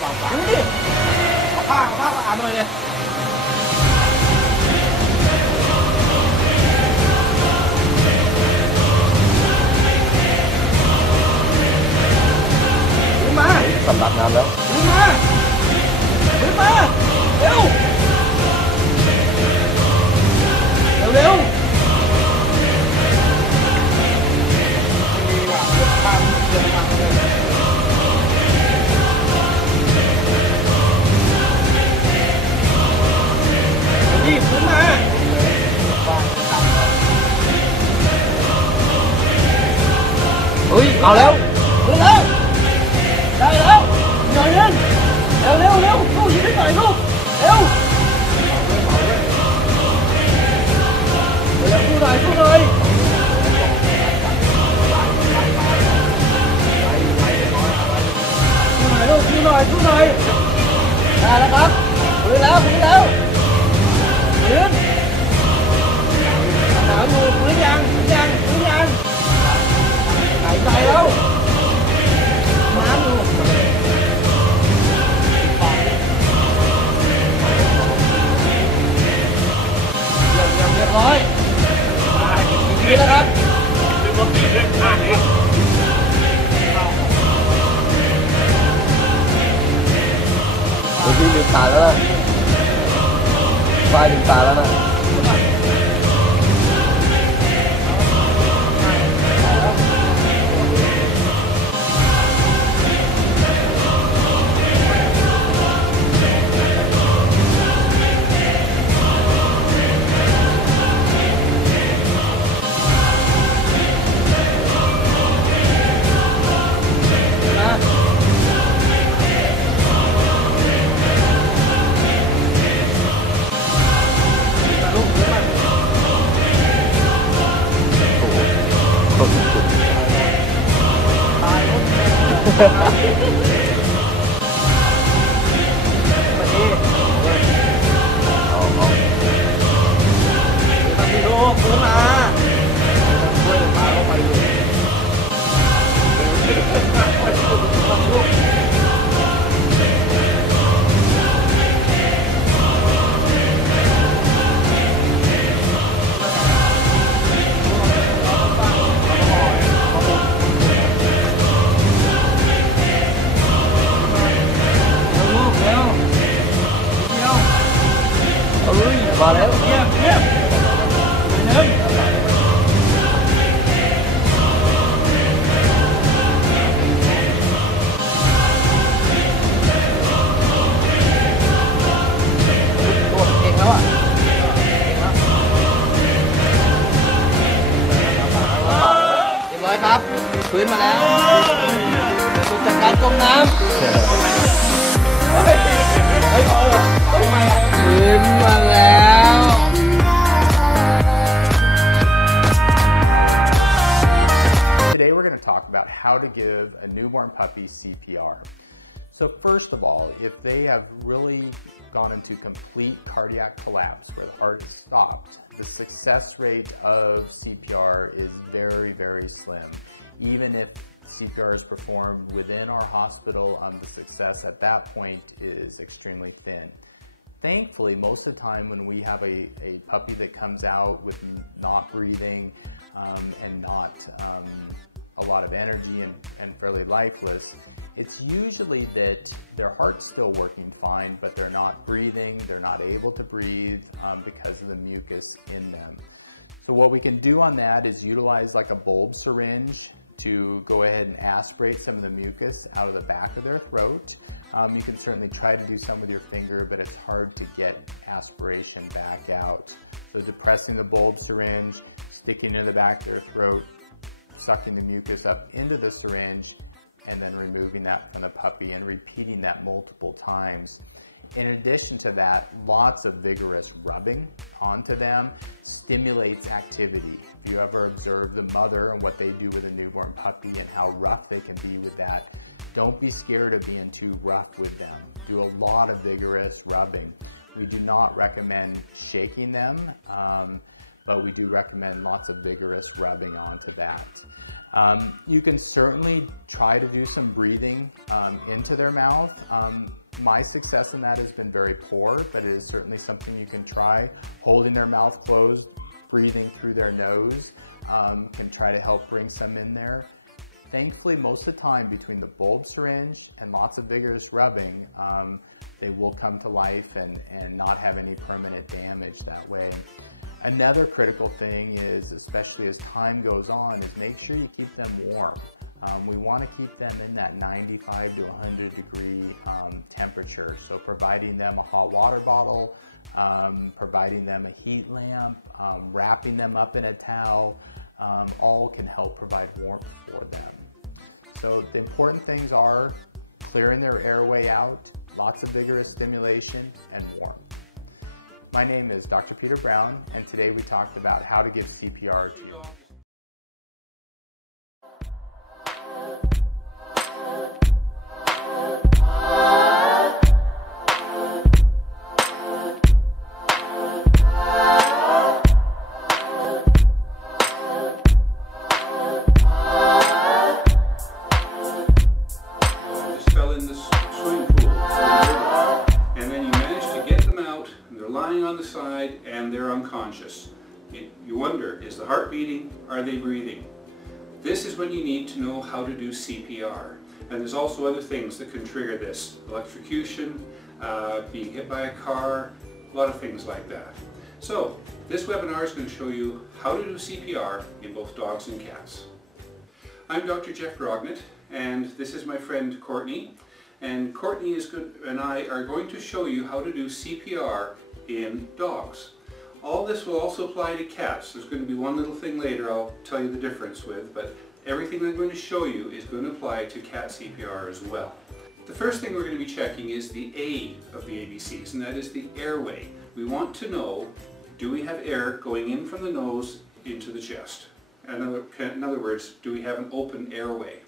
ป่าดูดิเอาผ้าอ่านหน่อยเลยมาสำลักน้ำแล้วมาเร็วรีบขึ้นมาอุ้ยเอาแล้วได้แล้วหน่อยนึงเร็วลูกยิงให้หน่อยลูกเร็วสู้หน่อยสู้หน่อยได้แล้วครับฟื้นแล้วหนาวอยู่ฟื้นยังหายใจแล้วน้ำอยู่เรียบร้อยดีแล้วครับพี่ลืมตาแล้วนะฝ้ายลืมตาแล้วนะมาแล้วเยี่ยมเก่งแล้วอ่ะเรียบร้อยครับฟื้นมาแล้วดูจากการจมน้ำฟื้นมาแล้ว Today we're going to talk about how to give a newborn puppy CPR. So first of all, if they have really gone into complete cardiac collapse where the heart is stopped, the success rate of CPR is very, very slim. Even if CPR is performed within our hospital, the success at that point is extremely thin. Thankfully, most of the time when we have a puppy that comes out with not breathing and not a lot of energy and fairly lifeless, it's usually that their heart's still working fine, but they're not breathing, they're not able to breathe because of the mucus in them. So what we can do on that is utilize like a bulb syringe to go ahead and aspirate some of the mucus out of the back of their throat. You can certainly try to do some with your finger, but it's hard to get aspiration back out. So depressing the bulb syringe, sticking it in the back of their throat, sucking the mucus up into the syringe, and then removing that from the puppy and repeating that multiple times. In addition to that, lots of vigorous rubbing onto them stimulates activity. If you ever observe the mother and what they do with a newborn puppy and how rough they can be with that, don't be scared of being too rough with them. Do a lot of vigorous rubbing. We do not recommend shaking them, but we do recommend lots of vigorous rubbing onto that. You can certainly try to do some breathing into their mouth. My success in that has been very poor, but it is certainly something you can try. Holding their mouth closed, breathing through their nose can try to help bring some in there. Thankfully, most of the time, between the bulb syringe and lots of vigorous rubbing, they will come to life and not have any permanent damage that way. Another critical thing is, especially as time goes on, is make sure you keep them warm. We want to keep them in that 95 to 100 degree temperature. So providing them a hot water bottle, providing them a heat lamp, wrapping them up in a towel, all can help provide warmth for them. So the important things are clearing their airway out, lots of vigorous stimulation, and warmth. My name is Dr. Peter Brown, and today we talked about how to give CPR to dogs. And they're unconscious. You wonder, is the heart beating? Are they breathing? This is when you need to know how to do CPR. And there's also other things that can trigger this. Electrocution, being hit by a car, a lot of things like that. So this webinar is going to show you how to do CPR in both dogs and cats. I'm Dr. Jeff Grognet, and this is my friend Courtney. And Courtney and I are going to show you how to do CPR in dogs. All this will also apply to cats. There's going to be one little thing later I'll tell you the difference with, but everything I'm going to show you is going to apply to cat CPR as well. The first thing we're going to be checking is the A of the ABCs, and that is the airway. We want to know, do we have air going in from the nose into the chest? In other words, do we have an open airway?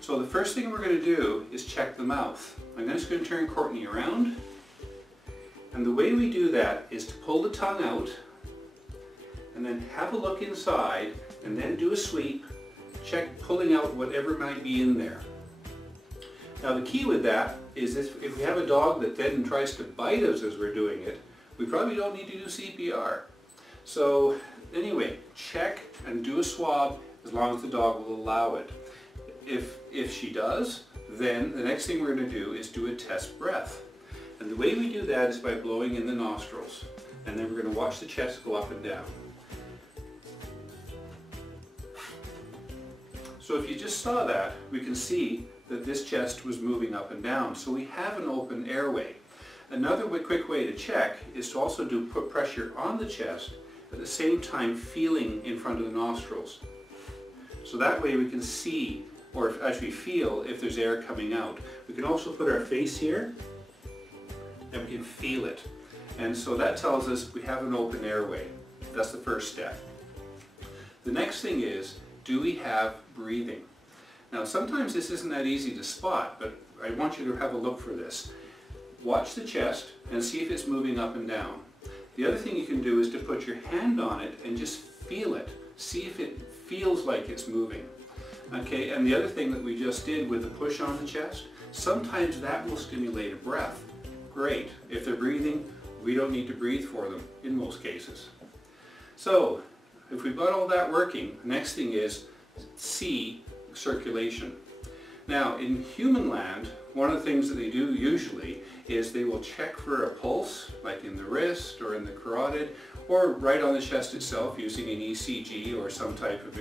So the first thing we're going to do is check the mouth. I'm just going to turn Courtney around. And the way we do that is to pull the tongue out and then have a look inside and then do a sweep, check pulling out whatever might be in there. Now the key with that is if we have a dog that then tries to bite us as we're doing it, we probably don't need to do CPR. So anyway, check and do a swab as long as the dog will allow it. If she does, then the next thing we're going to do is do a test breath. And the way we do that is by blowing in the nostrils. And then we're going to watch the chest go up and down. So if you just saw that, we can see that this chest was moving up and down. So we have an open airway. Another quick way to check is to also put pressure on the chest at the same time feeling in front of the nostrils. So that way we can see, or actually feel, if there's air coming out. We can also put our face here and we can feel it. And so that tells us we have an open airway. That's the first step. The next thing is, do we have breathing? Now sometimes this isn't that easy to spot, but I want you to have a look for this. Watch the chest and see if it's moving up and down. The other thing you can do is to put your hand on it and just feel it. See if it feels like it's moving. Okay, and the other thing that we just did with the push on the chest, sometimes that will stimulate a breath. Great. If they're breathing, we don't need to breathe for them in most cases. So, if we've got all that working, the next thing is C, circulation. Now, in human land, one of the things that they do usually is they will check for a pulse, like in the wrist or in the carotid, or right on the chest itself using an ECG or some type of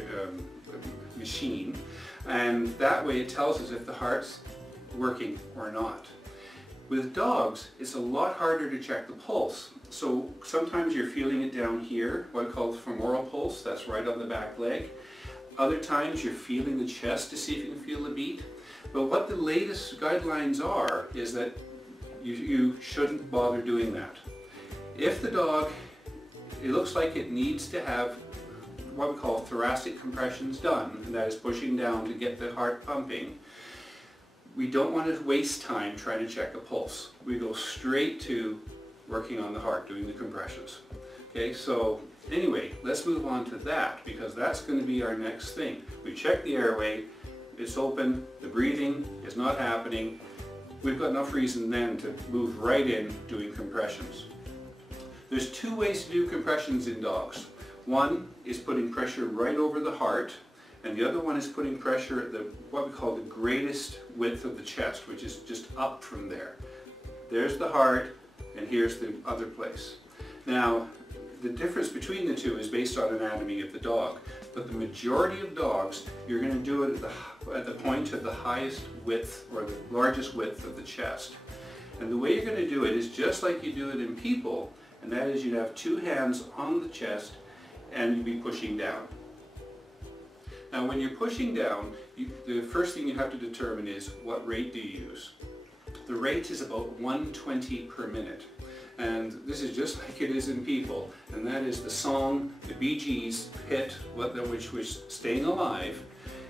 machine. And that way it tells us if the heart's working or not. With dogs, it's a lot harder to check the pulse. So sometimes you're feeling it down here, what called femoral pulse, that's right on the back leg. Other times you're feeling the chest to see if you can feel the beat. But what the latest guidelines are is that you shouldn't bother doing that. If the dog, it looks like it needs to have what we call thoracic compressions done, and that is pushing down to get the heart pumping, we don't want to waste time trying to check a pulse. We go straight to working on the heart, doing the compressions. Okay, so anyway, let's move on to that, because that's going to be our next thing. We check the airway, it's open, the breathing is not happening. We've got enough reason then to move right in doing compressions. There's two ways to do compressions in dogs. One is putting pressure right over the heart, and the other one is putting pressure at what we call the greatest width of the chest, which is just up from there. There's the heart, and here's the other place. Now, the difference between the two is based on anatomy of the dog, but the majority of dogs, you're going to do it at the point of the highest width or the largest width of the chest. And the way you're going to do it is just like you do it in people, and that is you'd have two hands on the chest and you'd be pushing down. Now when you're pushing down, the first thing you have to determine is what rate do you use. The rate is about 120 per minute. And this is just like it is in people, and that is the song, the Bee Gees hit, which was Staying Alive.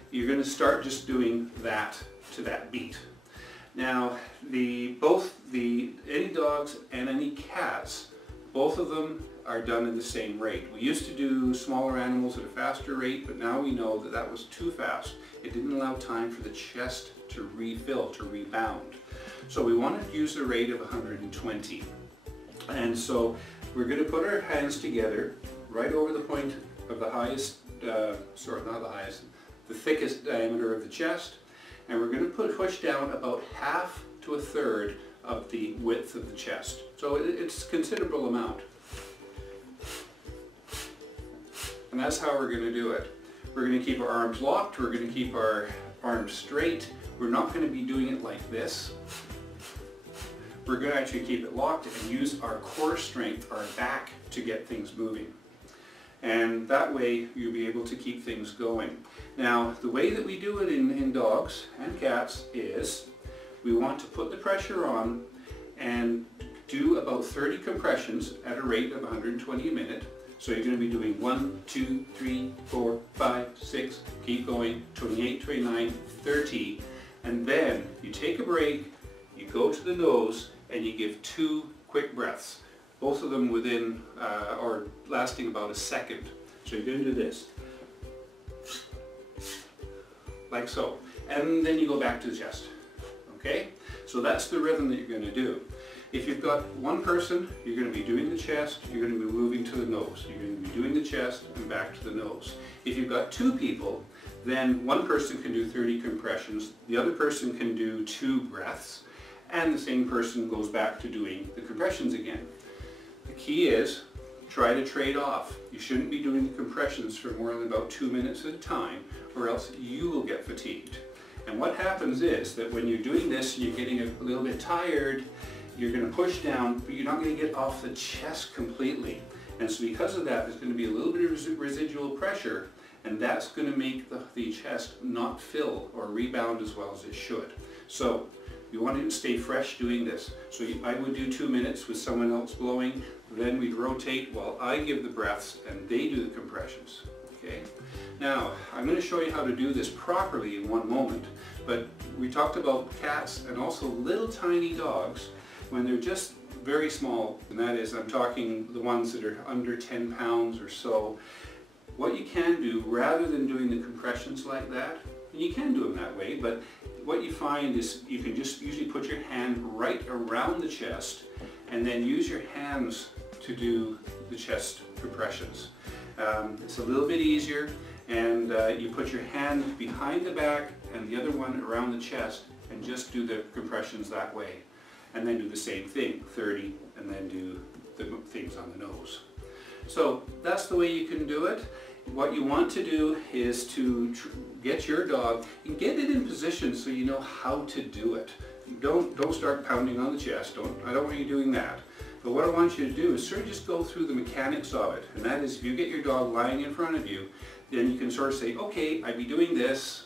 You're going to start just doing that to that beat. Now, any dogs and any cats, both of them are done at the same rate. We used to do smaller animals at a faster rate, but now we know that that was too fast. It didn't allow time for the chest to refill, to rebound. So we wanted to use a rate of 120. And so we're going to put our hands together right over the point of the highest, the thickest diameter of the chest, and we're going to push down about half to a third of the width of the chest. So it's a considerable amount. And that's how we're going to do it. We're going to keep our arms locked, we're going to keep our arms straight. We're not going to be doing it like this. We're going to actually keep it locked and use our core strength, our back, to get things moving. And that way you'll be able to keep things going. Now, the way that we do it in dogs and cats is we want to put the pressure on and do about 30 compressions at a rate of 120 a minute. So you're going to be doing 1, 2, 3, 4, 5, 6, keep going, 28, 29, 30, and then you take a break, you go to the nose, and you give 2 quick breaths, both of them within or lasting about a second. So you're going to do this, like so, and then you go back to the chest. Okay? So that's the rhythm that you're going to do. If you've got one person, you're going to be doing the chest, you're going to be moving to the nose. You're going to be doing the chest and back to the nose. If you've got 2 people, then one person can do 30 compressions, the other person can do 2 breaths, and the same person goes back to doing the compressions again. The key is, try to trade off. You shouldn't be doing the compressions for more than about 2 minutes at a time, or else you will get fatigued. And what happens is that when you're doing this and you're getting a little bit tired, you're going to push down, but you're not going to get off the chest completely. And so because of that, there's going to be a little bit of residual pressure, and that's going to make the chest not fill or rebound as well as it should. So you want to stay fresh doing this. So I would do 2 minutes with someone else blowing, then we'd rotate while I give the breaths and they do the compressions. Okay? Now, I'm going to show you how to do this properly in one moment, but we talked about cats and also little tiny dogs when they're just very small, and that is, I'm talking the ones that are under 10 pounds or so. What you can do, rather than doing the compressions like that, and you can do them that way, but what you find is you can just usually put your hand right around the chest and then use your hands to do the chest compressions. It's a little bit easier, and you put your hand behind the back and the other one around the chest and just do the compressions that way. And then do the same thing, 30, and then do the things on the nose. So that's the way you can do it. What you want to do is to get your dog and get it in position so you know how to do it. Don't start pounding on the chest. I don't want you doing that. But what I want you to do is sort of just go through the mechanics of it. And that is, if you get your dog lying in front of you, then you can sort of say, okay, I'd be doing this,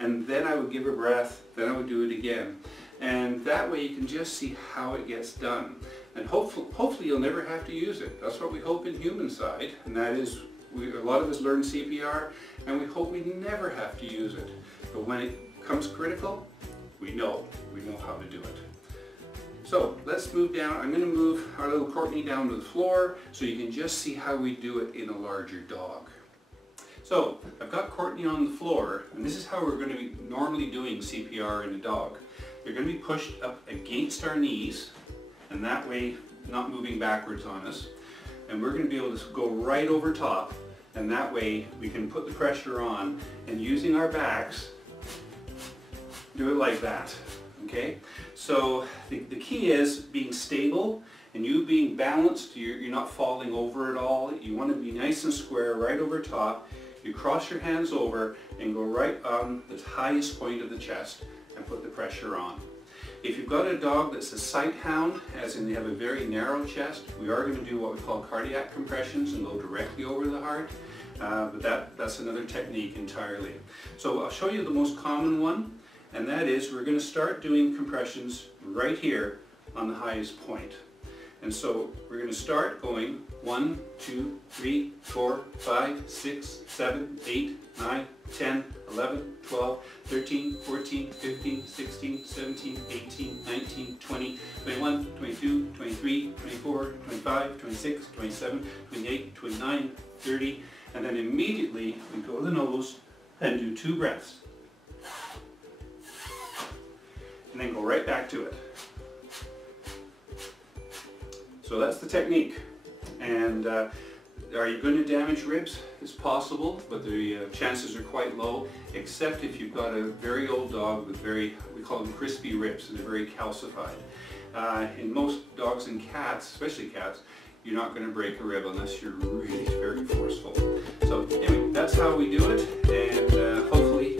and then I would give a breath, then I would do it again. And that way you can just see how it gets done. And hopefully you'll never have to use it. That's what we hope in human side, and that is, a lot of us learn CPR, and we hope we never have to use it. But when it comes critical, we know how to do it. So let's move down. I'm going to move our little Courtney down to the floor so you can just see how we do it in a larger dog. So I've got Courtney on the floor, and this is how we're going to be normally doing CPR in a dog. They're going to be pushed up against our knees, and that way not moving backwards on us. And we're going to be able to go right over top, and that way we can put the pressure on, and using our backs, do it like that. Okay? So the key is being stable and you being balanced. You're not falling over at all. You want to be nice and square right over top. You cross your hands over and go right on the highest point of the chest and put the pressure on. If you've got a dog that's a sight hound, as in they have a very narrow chest, we are going to do what we call cardiac compressions and go directly over the heart. But that's another technique entirely. So I'll show you the most common one, and that is we're going to start doing compressions right here on the highest point. And so we're going to start going 1, 2, 3, 4, 5, 6, 7, 8, 9, 10, 11, 12, 13, 14, 15, 16, 17, 18, 19, 20, 21, 22, 23, 24, 25, 26, 27, 28, 29, 30, and then immediately we go to the nose and do 2 breaths. And then go right back to it. So that's the technique. And are you going to damage ribs? It's possible, but the chances are quite low, except if you've got a very old dog with we call them crispy ribs, and they're very calcified. In most dogs and cats, especially cats, you're not going to break a rib unless you're really very forceful. So anyway, that's how we do it, and hopefully